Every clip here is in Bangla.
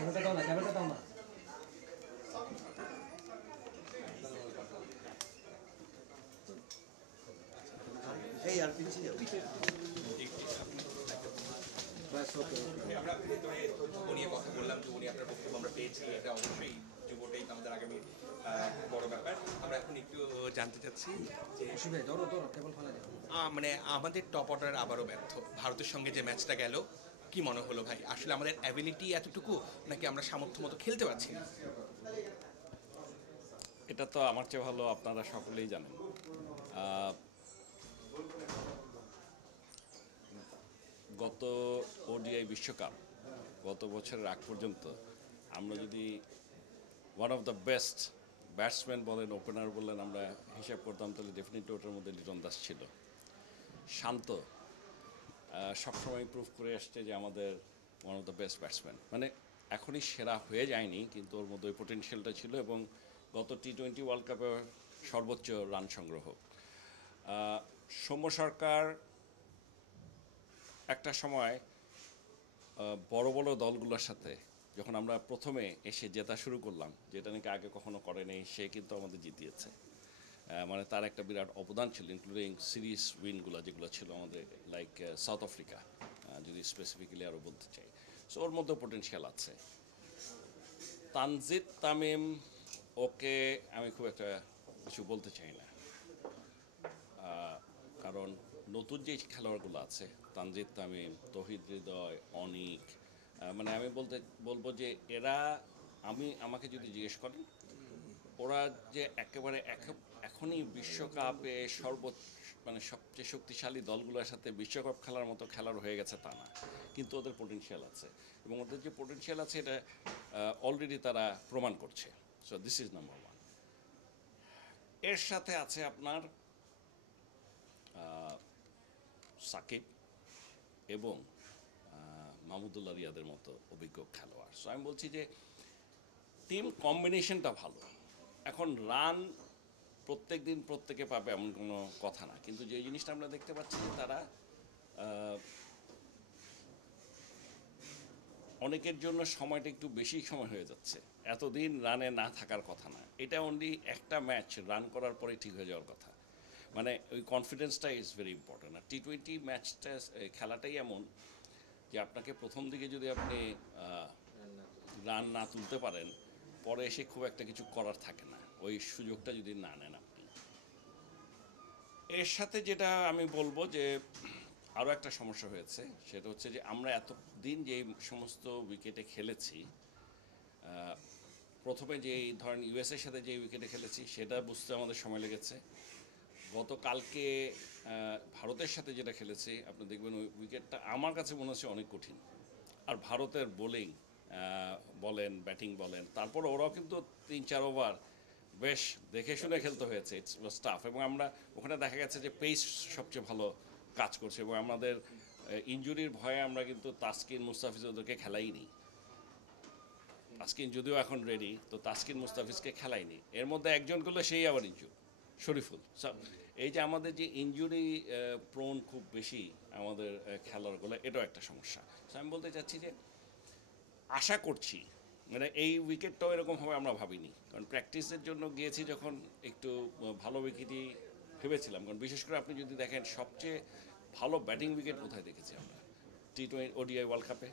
ক্যামেরাটা দাও না, ক্যামেরাটা দাও না। এই আর পিছিয়ে যাও। আমরা ভেতরে নিয়ে কথা বললাম, উনি আপনার বক্তব্য আমরা পেয়েছি, এটা অবশ্যই যুবটাই আমাদের আগামী বড় ব্যাপার। আমরা এখন একটু জানতে চাচ্ছি যে মানে আমাদের টপ অর্ডার আবারও ব্যর্থ, ভারতের সঙ্গে যে ম্যাচটা গেল কি মনে হলো ভাই? আসলে আমাদের অ্যাবিলিটি এতটুকু নাকি আমরা সামর্থ্য মতো খেলতে পারছি না? এটা তো আমার চেয়ে ভালো আপনারা সকলেই জানেন। গত ওডিআই বিশ্বকাপ গত বছরের আগ পর্যন্ত আমরা যদি one of the best batsman বলেন, ওপেনার বলেন, আমরা হিসাব করতাম, তাহলে ডেফিনেটলি ওটার মধ্যে লিটন দাস ছিল। শান্ত সবসময় প্রুভ করে আসছে যে আমাদের one of the best batsman, মানে এখনই সেরা হয়ে যায়নি, কিন্তু ওর মধ্যে ওই পোটেনশিয়ালটা ছিল। এবং গত টি-20 ওয়ার্ল্ড কাপে সর্বোচ্চ রান সংগ্রহ। সৌম্য সরকার একটা সময় বড় বড় দলগুলোর সাথে যখন আমরা প্রথমে এসে জেতা শুরু করলাম, যেটা নাকি আগে কখনো করেনি, সে কিন্তু আমাদের জিতিয়েছে। মানে তার একটা বিরাট অবদান ছিল, ইনক্লুডিং সিরিজ উইনগুলো যেগুলো ছিল আমাদের, লাইক সাউথ আফ্রিকা, যদি স্পেসিফিক্যালি আরও বলতে চাই। সো ওর মধ্যে পোটেনশিয়াল আছে। তানজিদ তামিম, ওকে আমি খুব একটা কিছু বলতে চাই না, কারণ নতুন যে খেলোয়াড়গুলো আছে, তানজিদ তামিম, তৌহিদ হৃদয়, অনিক, মানে আমি বলবো যে এরা, আমাকে যদি জিজ্ঞেস করেন, ওরা যে একেবারে এখনই বিশ্বকাপে মানে সবচেয়ে শক্তিশালী দলগুলোর সাথে বিশ্বকাপ খেলার মতো খেলার হয়ে গেছে তা না, কিন্তু ওদের পোটেনশিয়াল আছে, এবং ওদের যে পোটেনশিয়াল আছে এটা অলরেডি তারা প্রমাণ করছে। So this is number one. এর সাথে আছে আপনার সাকিব এবং মাহমুদুল্লাহ রিয়াদের মতো অভিজ্ঞ খেলোয়াড়। সো আমি বলছি যে টিম কম্বিনেশনটা ভালো। এখন রান প্রত্যেক দিন প্রত্যেকে পাবে এমন কোনো কথা না, কিন্তু যে জিনিসটা আমরা দেখতে পাচ্ছি যে তারা অনেকের জন্য সময়টা একটু বেশি সময় হয়ে যাচ্ছে, এতদিন রানে না থাকার কথা না। এটা অনলি একটা ম্যাচ রান করার পরে ঠিক হয়ে যাওয়ার কথা, মানে ওই কনফিডেন্সটা ইজ ভেরি ইম্পর্টেন্ট। আর টি-20 ম্যাচটা খেলাটাই এমন যে আপনাকে প্রথম দিকে যদি আপনি রান না তুলতে পারেন, পরে এসে খুব একটা কিছু করার থাকে না, ওই সুযোগটা যদি না নেন আপনি। এর সাথে যেটা আমি বলবো যে আরও একটা সমস্যা হয়েছে, সেটা হচ্ছে যে আমরা এতদিন যে সমস্ত উইকেটে খেলেছি, প্রথমে যেই ধরেন ইউএসের সাথে যে উইকেটে খেলেছি সেটা বুঝতে আমাদের সময় লেগেছে। গতকালকে ভারতের সাথে যেটা খেলেছি, আপনি দেখবেন ওই উইকেটটা আমার কাছে মনে হচ্ছে অনেক কঠিন। আর ভারতের বোলিং বলেন, ব্যাটিং বলেন, তারপর ওরাও কিন্তু 3-4 ওভার বেশ দেখে শুনে খেলতে হয়েছে, ইটস ওয়াজ টাফ। এবং আমরা ওখানে দেখা গেছে যে পেস সবচেয়ে ভালো কাজ করছে, এবং আমাদের ইনজুরির ভয়ে আমরা কিন্তু তাসকিন, মুস্তাফিজ ওদেরকে খেলাইনি। তাসকিন যদিও এখন রেডি, তো তাসকিন মুস্তাফিজকে খেলাইনি। এর মধ্যে একজন করলে সেই আবার ইনজুর, শরীফুল। এই যে আমাদের যে ইনজুরি প্রোন খুব বেশি আমাদের খেলোয়াড়গুলো, এটাও একটা সমস্যা। সো আমি বলতে চাচ্ছি যে আশা করছি, মানে এই উইকেটটাও এরকমভাবে আমরা ভাবিনি, কারণ প্র্যাকটিসের জন্য গিয়েছি যখন একটু ভালো উইকেটই ভেবেছিলাম। কারণ বিশেষ করে আপনি যদি দেখেন সবচেয়ে ভালো ব্যাটিং উইকেট কোথায় দেখেছি আমরা, টি-20 ওডিআই ওয়ার্ল্ড কাপে।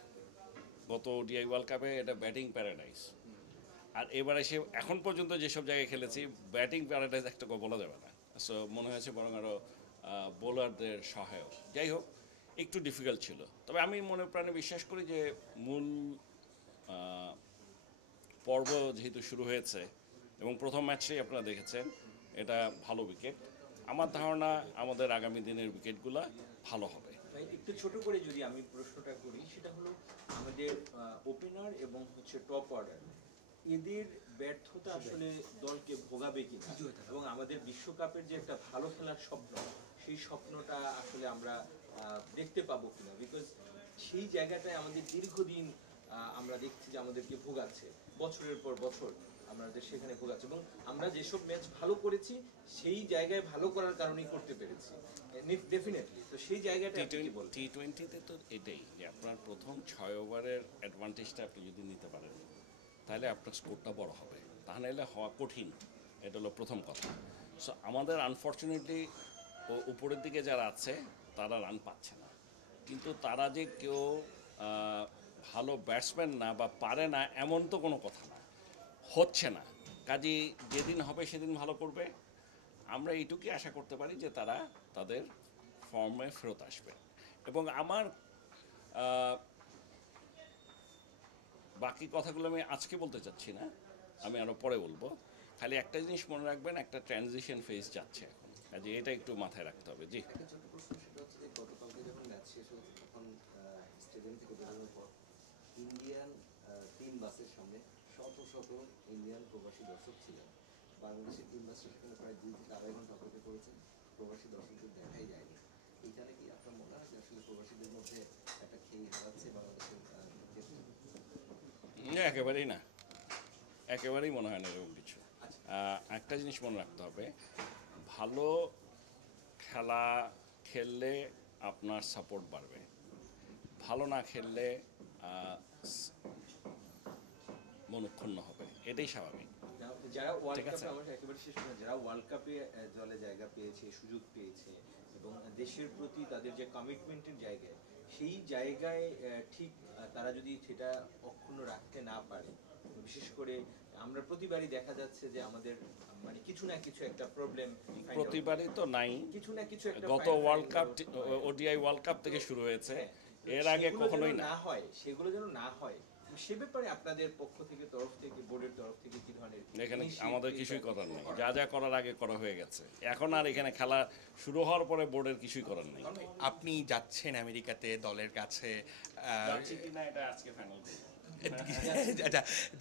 গত ওডিআই ওয়ার্ল্ড কাপে এটা ব্যাটিং প্যারাডাইস। আর এবারে সে এখন পর্যন্ত যেসব জায়গায় খেলেছি, ব্যাটিং প্যারাডাইস একটা বলা যাবে না। সো মনে হয়েছে বরং আরও বোলারদের সহায়ক। যাই হোক, একটু ডিফিকাল্ট ছিল। তবে আমি মনে প্রাণে বিশ্বাস করি যে মূল পর্ব যেহেতু শুরু হয়েছে, এবং প্রথম ম্যাচটাই আপনারা দেখেছেন, এটা ভালো উইকেট। আমার ধারণা আমাদের আগামী দিনের উইকেটগুলো ভালো হবে। একটু ছোট করে যদি আমি প্রশ্নটা করি, সেটা হলো আমাদের ওপেনার এবং টপ অর্ডার, এদের ব্যর্থতা আসলে দলকে ভোগাবে কিনা, এবং আমাদের বিশ্বকাপের যে একটা ভালো খেলার স্বপ্ন, সেই স্বপ্নটা আসলে আমরা দেখতে পাবো কিনা। বিকজ সেই জায়গাটায় আমাদের দীর্ঘদিন আমরা দেখছি যে আমাদেরকে ভোগাচ্ছে বছরের পর বছর। আমাদের সেখানে ভোগাচ্ছে, এবং আমরা যেসব ম্যাচ ভালো করেছি সেই জায়গায় ভালো করার কারণেই করতে পেরেছি ডেফিনেটলি। তো সেই জায়গাটা আপনি কি বলবেন? টি-20তে তো এটাই যে আপনার প্রথম 6 ওভারের অ্যাডভান্টেজটা আপনি যদি নিতে পারেন তাহলে আপনার স্কোরটা বড় হবে, তা নাহলে হওয়া কঠিন। এটা হলো প্রথম কথা। সো আমাদের আনফর্চুনেটলি উপরের দিকে যারা আছে তারা রান পাচ্ছে না, কিন্তু তারা যে কেউ ভালো ব্যাটসম্যান না বা পারে না এমন তো কোনো কথা না, হচ্ছে না। কাজেই যেদিন হবে সেদিন ভালো করবে। আমরা এইটুকুই আশা করতে পারি যে তারা তাদের ফর্মে ফেরত আসবে। এবং আমার বাকি কথাগুলো আমি আজকে বলতে চাচ্ছি না, আমি আরও পরে বলবো। খালি একটা জিনিস মনে রাখবেন, একটা ট্রানজিশন ফেজ যাচ্ছে এখন, কাজে এটা একটু মাথায় রাখতে হবে। জি, একটা ছোট্ট প্রশ্ন, সেটা হচ্ছে যে গতকালকে যখন ম্যাচ শেষ হয়েছে তখন স্টেডিয়াম থেকে বেরোনোর পর ইন্ডিয়ান 3 বাসের সামনে শত শত ইন্ডিয়ান প্রবাসী দর্শক ছিলেন। বাংলাদেশের 3 বাসটা সেখানে প্রায় 2 থেকে 2.5 ঘন্টা অপেক্ষা করেছেন, প্রবাসী দর্শকদের দেখাই যায়নি। এখানে কি আপনার মনে হয় যে আসলে প্রবাসীদের মধ্যে একটা খেই হারাচ্ছে বাংলাদেশের ক্রিকেট? একেবারেই না, একেবারেই মনে হয় না এরকম কিছু। একটা জিনিস মনে রাখতে হবে, ভালো খেলা খেললে আপনার সাপোর্ট বাড়বে, ভালো না খেললে মনক্ষুণ্ণ হবে, এটাই স্বাভাবিক। যারা ওয়ার্ল্ড ঠিক আছে। কাপে, আমরা একেবারে শেষ করে, যারা ওয়ার্ল্ড কাপে দলে জায়গা পেয়েছে, সুযোগ পেয়েছে এবং দেশের প্রতি তাদের যে কমিটমেন্টের জায়গায়, সেই জায়গায় ঠিক তারা যদি সেটা অক্ষুণ্ণ রাখতে না পারে, বিশেষ করে আমরা প্রতিবারই দেখা যাচ্ছে যে আমাদের মানে কিছু না কিছু একটা প্রবলেম, প্রতিবারই তো নাই, কিছু না কিছু একটা গত world cup ODI world cup থেকে শুরু হয়েছে, এর আগে সেগুলো কখনোই যেন না। না হয়, সেগুলো যেন না হয়, সে ব্যাপারে আপনাদের পক্ষ থেকে, তরফ থেকে, বোর্ডের তরফ থেকে কি ধরনের এখানে initiative আমাদের কিছুই করার নেই, করা? যা যা করার আগে করা হয়ে গেছে। এখন আর এখানে খেলা শুরু হওয়ার পরে বোর্ডের কিছুই করার নেই। আপনি যাচ্ছেন আমেরিকাতে দলের কাছে, যাচ্ছি কিনা এটা আজকে ফাইনাল করব।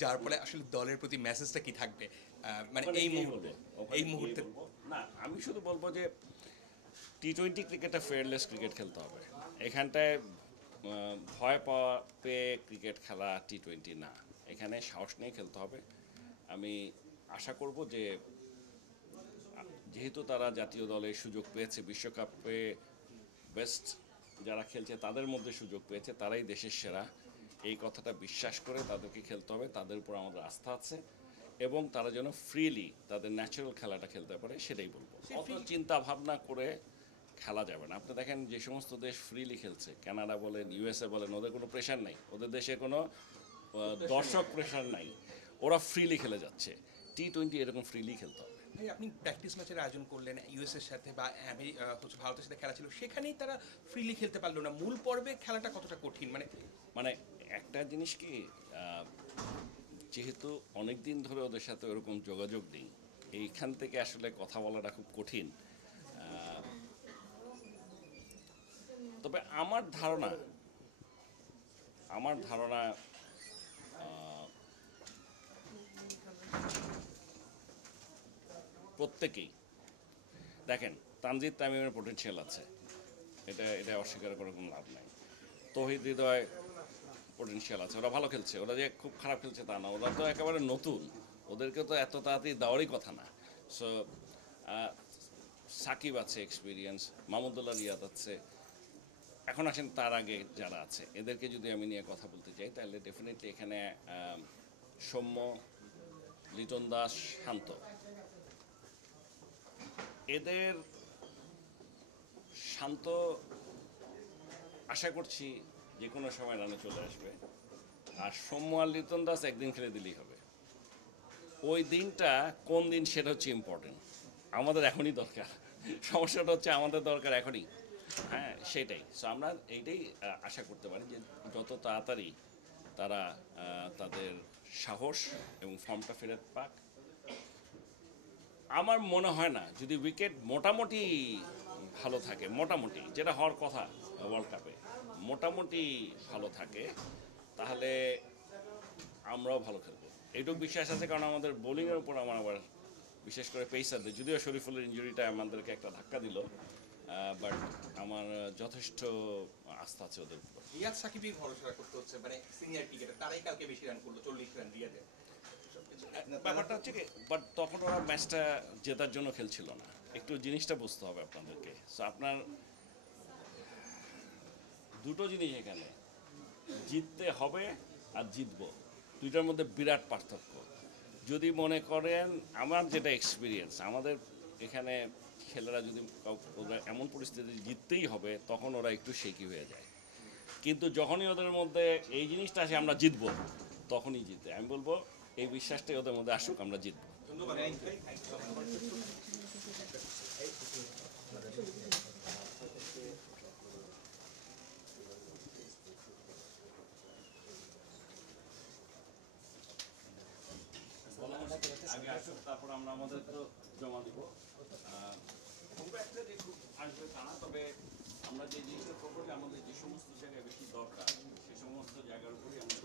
যার ফলে আসলে দলের প্রতি মেসেজটা কি থাকবে মানে ওখানে এই গিয়ে মুহূর্তে? বলবো, ওখানে এই গিয়ে মুহূর্তে বলবো। না, আমি শুধু বলবো যে টি-20 ক্রিকেটে ফেয়ারলেস ক্রিকেট খেলতে হবে। এখানটায় ভয় পাওয়া পেয়ে ক্রিকেট খেলা টি-20 না, এখানে সাহস নিয়ে খেলতে হবে। আমি আশা করব যে যেহেতু তারা জাতীয় দলে সুযোগ পেয়েছে, বিশ্বকাপে বেস্ট যারা খেলছে তাদের মধ্যে সুযোগ পেয়েছে, তারাই দেশের সেরা, এই কথাটা বিশ্বাস করে তাদেরকে খেলতে হবে। তাদের উপর আমাদের আস্থা আছে এবং তারা যেন ফ্রিলি তাদের ন্যাচারাল খেলাটা খেলতে পারে, সেটাই বলবো। অত চিন্তা ভাবনা করে খেলা যাবে না। আপনি দেখেন যে সমস্ত দেশ ফ্রিলি খেলছে, কানাডা বলেন, ইউএসএ বলেন, ওদের কোনো প্রেশার নাই, ওদের দেশে কোনো দর্শক প্রেশার নাই, ওরা ফ্রিলি খেলে যাচ্ছে। টি-20 এরকম ফ্রিলি খেলতে হবে। ভাই, আপনি প্র্যাকটিস ম্যাচের আয়োজন করলেন ইউএসএর সাথে বা হচ্ছে ভারতের সাথে খেলা ছিল, সেখানেই তারা ফ্রিলি খেলতে পারলো না। মূল পর্বে খেলাটা কতটা কঠিন? মানে একটা জিনিস কি, যেহেতু অনেক দিন ধরে ওদের সাথে ওরকম যোগাযোগ নেই, এইখান থেকে আসলে কথা বলাটা খুব কঠিন। তবে আমার ধারণা প্রত্যেকেই দেখেন, তানজিদ তামিমের পোটেনশিয়াল আছে, এটা অস্বীকার করার কোনো লাভ নাই। তৌহিদ হৃদয় পোটেনশিয়াল আছে, ওরা ভালো খেলছে, ওরা যে খুব খারাপ খেলছে তা না, ওরা তো একেবারে নতুন, ওদেরকে তো এত তাড়াতাড়ি দেওয়ারই কথা না। সো সাকিব আছে এক্সপিরিয়েন্স, মাহমুদুল্লাহ রিয়াদ আছে। এখন আসেন তার আগে যারা আছে, এদেরকে যদি আমি নিয়ে কথা বলতে চাই তাহলে ডেফিনেটলি এখানে সৌম্য, লিটন দাস, শান্ত, এদের শান্ত আশা করছি যে কোনো সময় রানে চলে আসবে, আর সৌম্য আর লিটন দাস একদিন খেলে দিলেই হবে। ওই দিনটা কোন দিন সেটা হচ্ছে ইম্পর্টেন্ট, আমাদের এখনই দরকার। সমস্যাটা হচ্ছে আমাদের দরকার এখনই, হ্যাঁ সেটাই। সো আমরা এইটাই আশা করতে পারি যে যত তাড়াতাড়ি তারা তাদের সাহস এবং ফর্মটা ফেরত পাক। আমার মনে হয় না, যদি উইকেট মোটামুটি ভালো থাকে, মোটামুটি যেটা হওয়ার কথা ওয়ার্ল্ড কাপে মোটামুটি ভালো থাকে, তাহলে আমরাও ভালো খেলবো, এইটুকু বিশ্বাস আছে। কারণ আমাদের বোলিংয়ের উপর আমার আবার বিশেষ করে পেসারদের, যদিও শরীফুলের ইঞ্জুরিটা আমাদেরকে একটা ধাক্কা দিল, বাট আমার যথেষ্ট আস্থা আছে ওদের উপর। রিয়াদ সাকিবই ভরসা করতে হচ্ছে, সিনিয়র ক্রিকেটার, তারাই কালকে বেশি রান করলো, 40 রান রিয়াদের। ব্যাপারটা হচ্ছে কি, বাট তখন ওরা ম্যাচটা জেতার জন্য খেলছিল না, একটু জিনিসটা বুঝতে হবে আপনাদেরকে। সো আপনার দুটো জিনিস এখানে, জিততে হবে আর জিতবো, দুইটার মধ্যে বিরাট পার্থক্য। যদি মনে করেন, আমার যেটা এক্সপিরিয়েন্স, আমাদের এখানে ছেলেরা যদি ওরা এমন পরিস্থিতি জিততেই হবে, তখন ওরা একটু শেকি হয়ে যায়। কিন্তু যখনই ওদের মধ্যে এই জিনিসটা আসে আমরা জিতবো, তখনই জিতে। আমি বলবো এই বিশ্বাসটাই ওদের মধ্যে আসুক, আমরা জিতবো। ধন্যবাদ। আগে আসুক, তারপর আমরা আমাদের তো জমা দিব। খুব একটা যে খুব আসবে তা না, তবে আমরা যে জিনিসটা করবো, আমাদের যে সমস্ত জায়গায় বেশি দরকার, সে সমস্ত জায়গার উপরই আমরা